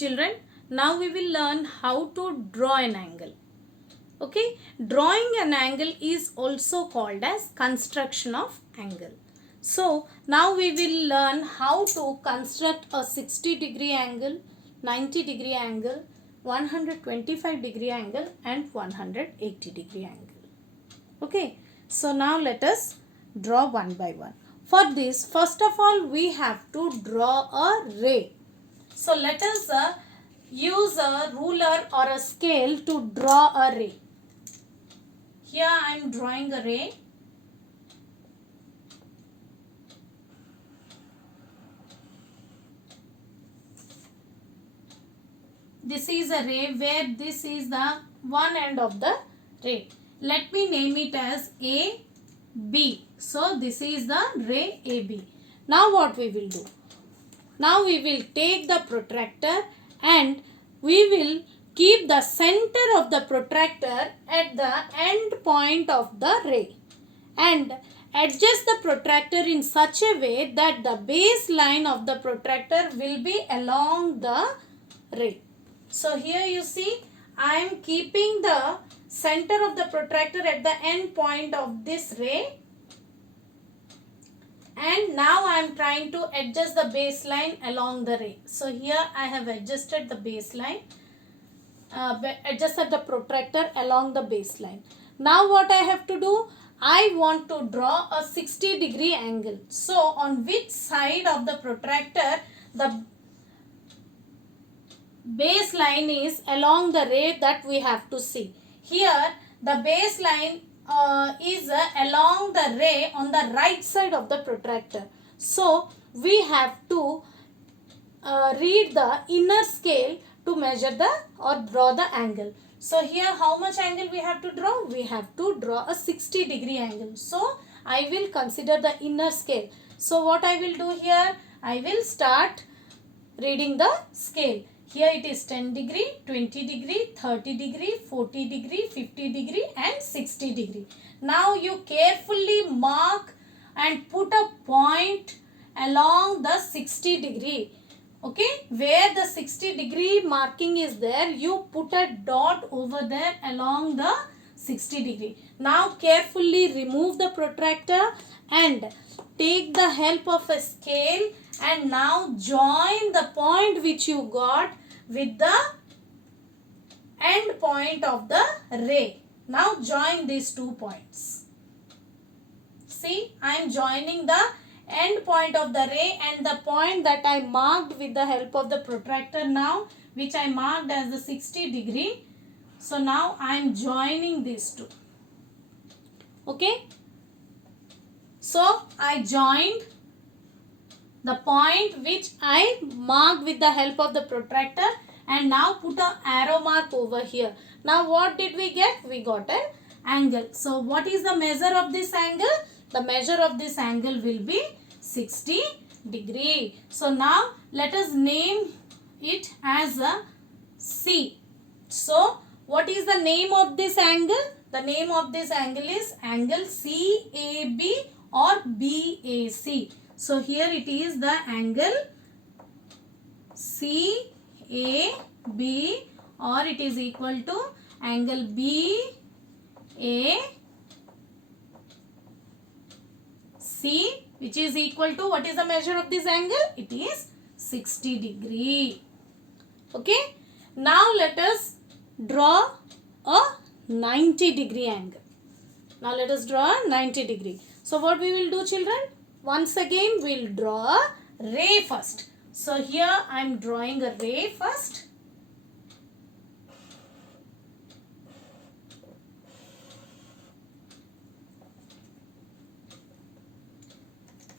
children, now we will learn how to draw an angle. Okay, drawing an angle is also called as construction of angle. So now we will learn how to construct a 60-degree angle, 90-degree angle, 125-degree angle and 180-degree angle. Okay, so now let us draw one by one. For this, first of all, we have to draw a ray. So let us use a ruler or a scale to draw a ray. Here I am drawing a ray. This is a ray where this is the one end of the ray. Let me name it as AB. So this is the ray AB. Now what we will do? Now we will take the protractor and we will keep the center of the protractor at the end point of the ray and adjust the protractor in such a way that the base line of the protractor will be along the ray. So here you see I am keeping the center of the protractor at the end point of this ray. And now I am trying to adjust the baseline along the ray. So here I have adjusted the baseline, adjusted the protractor along the baseline. Now what I have to do? I want to draw a 60-degree angle. So on which side of the protractor the baseline is along the ray, that we have to see. Here the baseline is along the ray on the right side of the protractor. So we have to read the inner scale to measure the or draw the angle. So here how much angle we have to draw? We have to draw a 60-degree angle. So I will consider the inner scale. So what I will do here? I will start reading the scale. Here it is 10 degree, 20 degree, 30 degree, 40 degree, 50 degree and 60 degree. Now you carefully mark and put a point along the 60 degree. Okay, where the 60 degree marking is there, you put a dot over there along the 60 degree. Now carefully remove the protractor and take the help of a scale and now join the point which you got with the end point of the ray. Now join these 2 points. See, I am joining the end point of the ray and the point that I marked with the help of the protractor now, which I marked as the 60 degree. So now I am joining these two. Okay. So I joined the point which I marked with the help of the protractor and now put an arrow mark over here. Now what did we get? We got an angle. So what is the measure of this angle? The measure of this angle will be 60 degree. So now let us name it as a C. So what is the name of this angle? The name of this angle is angle CAB or BAC. So here it is the angle CAB or it is equal to angle BAC, which is equal to, what is the measure of this angle? It is 60 degree. Okay. Now let us draw a 90 degree angle. Now let us draw a 90 degree. So what we will do, children? Once again we will draw a ray first. So here I am drawing a ray first.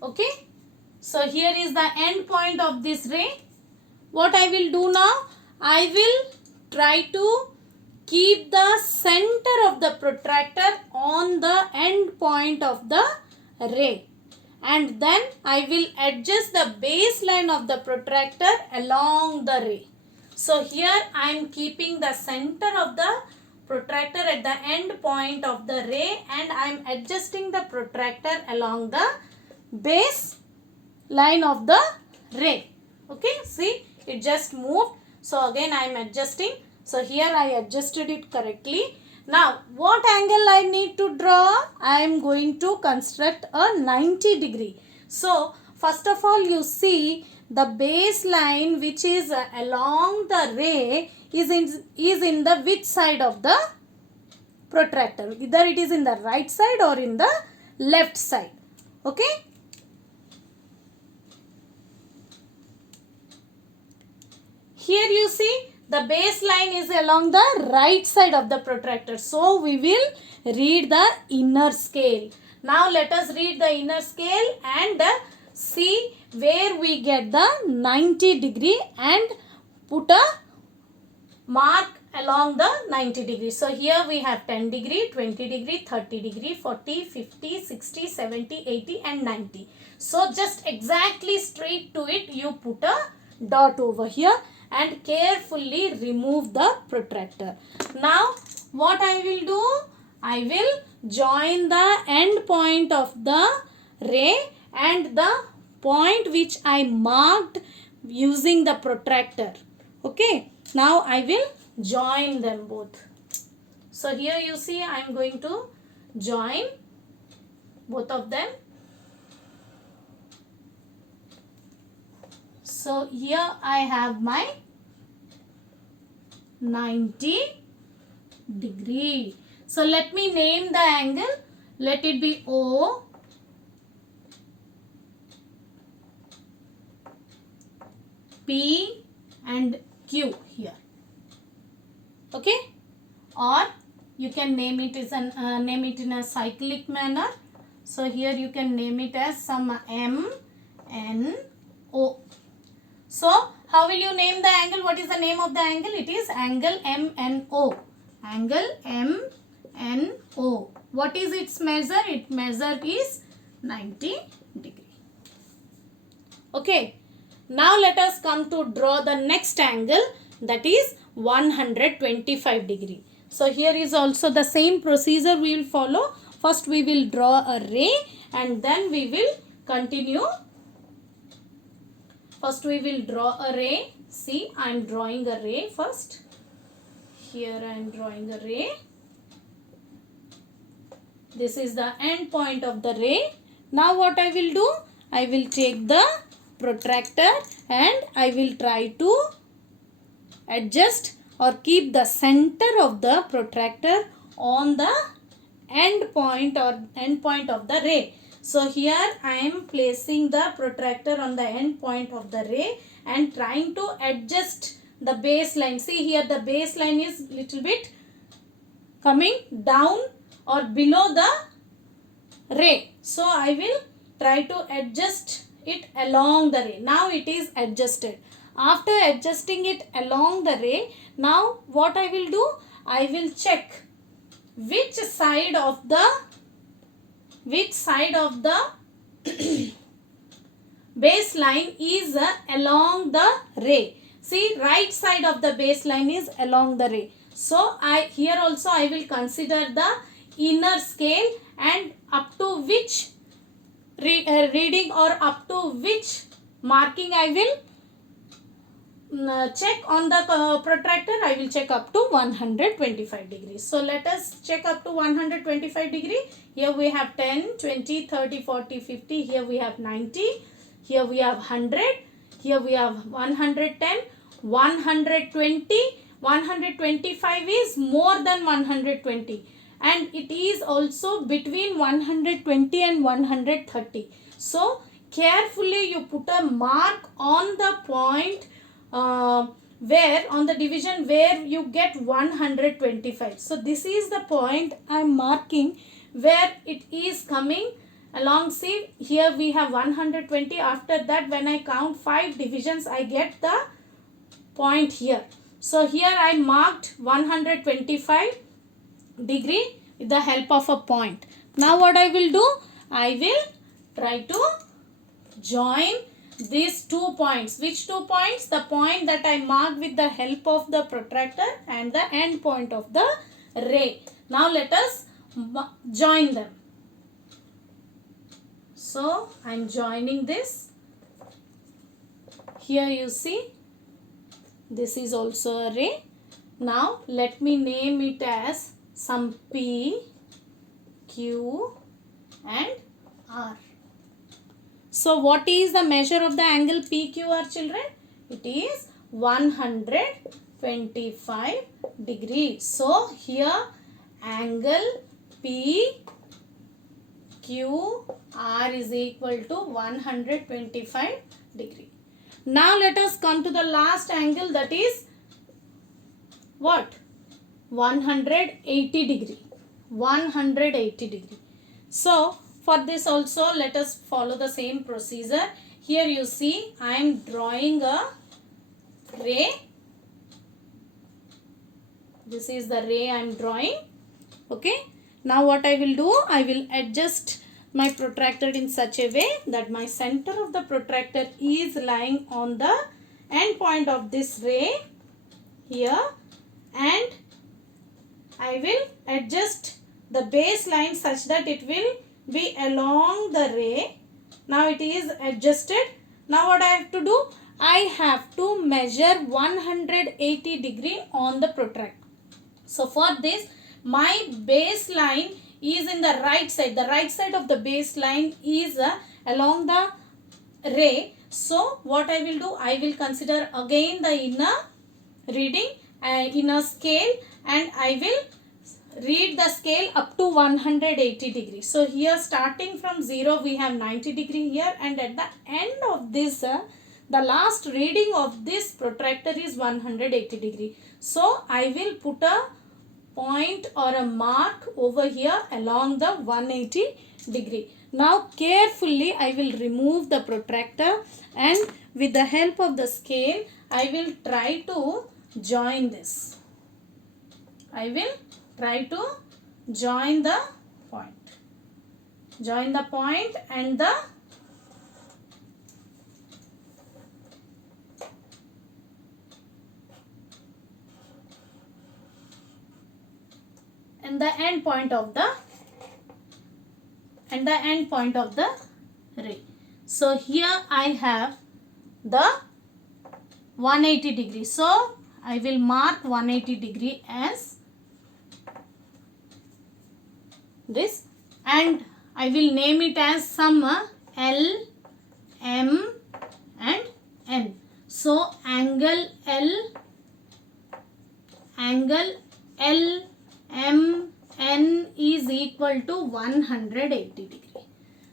Okay. So here is the end point of this ray. What I will do now? I will try to keep the center of the protractor on the end point of the ray. And then I will adjust the baseline of the protractor along the ray. So here I am keeping the center of the protractor at the end point of the ray and I am adjusting the protractor along the base line of the ray. Okay, see, it just moved. So again I am adjusting. So here I adjusted it correctly. Now what angle I need to draw? I am going to construct a 90 degree. So first of all, you see the baseline which is along the ray is in the which side of the protractor? Either it is in the right side or in the left side. Okay. Here you see the baseline is along the right side of the protractor. So we will read the inner scale. Now let us read the inner scale and see where we get the 90 degree and put a mark along the 90 degree. So here we have 10 degree, 20 degree, 30 degree, 40, 50, 60, 70, 80 and 90. So just exactly straight to it you put a dot over here and carefully remove the protractor. Now what I will do? I will join the end point of the ray and the point which I marked using the protractor. Okay. Now I will join them both. So here you see I am going to join both of them. So here I have my 90 degree. So let me name the angle. Let it be O, P and Q here. Okay. Or you can name it as name it in a cyclic manner. So here you can name it as some M, N, O. So how will you name the angle? What is the name of the angle? It is angle MNO. Angle MNO. What is its measure? Its measure is 90 degree. Okay. Now let us come to draw the next angle, that is 125 degree. So here is also the same procedure we will follow. First we will draw a ray and then we will continue. First we will draw a ray. See, I am drawing a ray first. Here I am drawing a ray. This is the end point of the ray. Now what I will do? I will take the protractor and I will try to adjust or keep the center of the protractor on the end point or end point of the ray. So here I am placing the protractor on the end point of the ray and trying to adjust the baseline. See here the baseline is little bit coming down or below the ray. So I will try to adjust it along the ray. Now it is adjusted. After adjusting it along the ray, now what I will do? I will check which side of the baseline is along the ray. See, right side of the baseline is along the ray. So here also I will consider the inner scale and up to which reading or up to which marking I will check on the protractor. I will check up to 125 degrees. So let us check up to 125 degree. Here we have 10, 20, 30, 40, 50. Here we have 90. Here we have 100. Here we have 110, 120. 125 is more than 120. And it is also between 120 and 130. So carefully you put a mark on the point where on the division where you get 125. So this is the point I am marking where it is coming along. See, here we have 120. After that, when I count 5 divisions, I get the point here. So here I marked 125 degree with the help of a point. Now what I will do? I will try to join these 2 points. Which 2 points? The point that I marked with the help of the protractor and the end point of the ray. Now let us join them. So I am joining this. Here you see This is also a ray. Now let me name it as some P, Q and R. So what is the measure of the angle PQR, children? It is 125 degrees. So here angle PQR is equal to 125 degree. Now let us come to the last angle, that is what? 180 degree. 180 degree. So for this also let us follow the same procedure. Here you see I am drawing a ray. This is the ray I am drawing. Okay. Now what I will do, I will adjust my protractor in such a way that my center of the protractor is lying on the end point of this ray here, and I will adjust the baseline such that it will be along the ray. Now it is adjusted. Now what I have to do? I have to measure 180 degree on the protractor. So for this, my baseline is in the right side. The right side of the baseline is along the ray. So what I will do? I will consider again the inner reading, inner scale, and I will read the scale up to 180 degrees. So here starting from 0 we have 90 degree here, and at the end of this the last reading of this protractor is 180 degree. So I will put a point or a mark over here along the 180 degree. Now carefully I will remove the protractor, and with the help of the scale I will try to join this. I will try to join the point. Join the point and the end point of the ray. So here I have the 180 degree. So I will mark 180 degree as this, and I will name it as some L, M and N. So angle L, M, N is equal to 180 degree.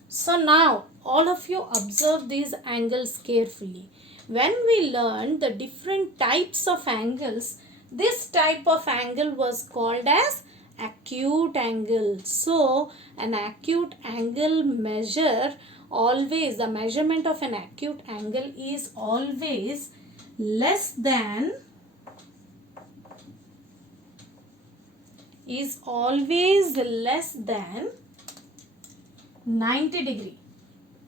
So now all of you observe these angles carefully. When we learned the different types of angles, this type of angle was called as acute angle. So an acute angle measure always, the measurement of an acute angle is always less than 90 degree.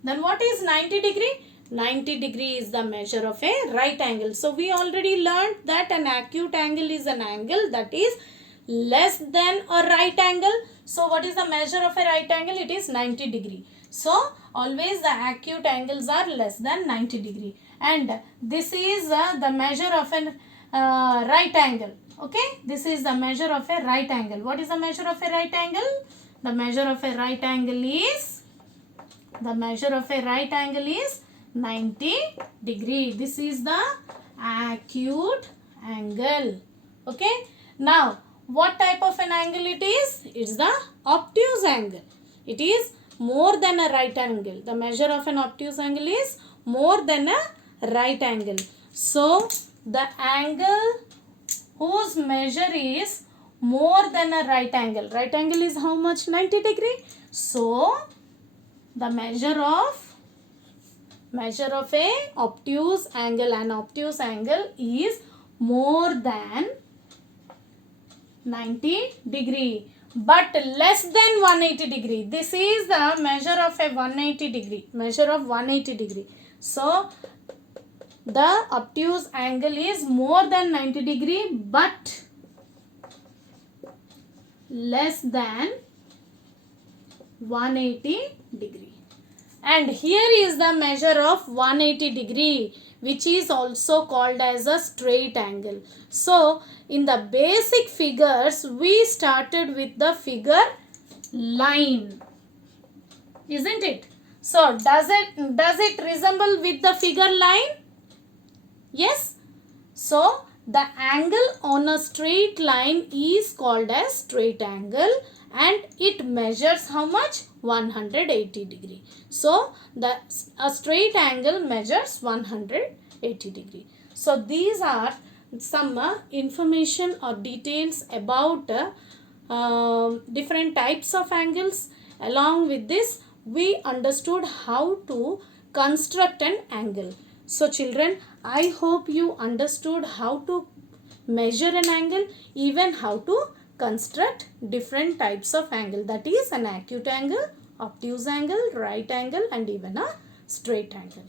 Then what is 90 degree? 90 degree is the measure of a right angle. So we already learned that an acute angle is an angle that is less than a right angle. So what is the measure of a right angle? It is 90 degree. So always the acute angles are less than 90 degree. And this is the measure of a right angle. Okay, this is the measure of a right angle. What is the measure of a right angle? The measure of a right angle is 90 degree. This is the acute angle. Okay. Now, what type of an angle it is? It's the obtuse angle. It is more than a right angle. The measure of an obtuse angle is more than a right angle. So, the angle whose measure is more than a right angle. Right angle is how much? 90 degree. So, the measure of a obtuse angle, an obtuse angle is more than 90 degree, but less than 180 degree. This is the measure of a 180 degree. Measure of 180 degree. So, the obtuse angle is more than 90 degree but less than 180 degree. And here is the measure of 180 degree. which is also called as a straight angle. So in the basic figures we started with the figure line, isn't it? So does it resemble with the figure line? Yes. So the angle on a straight line is called as straight angle, and it measures how much? 180 degree. So a straight angle measures 180 degree. So these are some information or details about different types of angles. Along with this, we understood how to construct an angle. So children, I hope you understood how to measure an angle, even how to construct different types of angle, that is an acute angle, obtuse angle, right angle, and even a straight angle.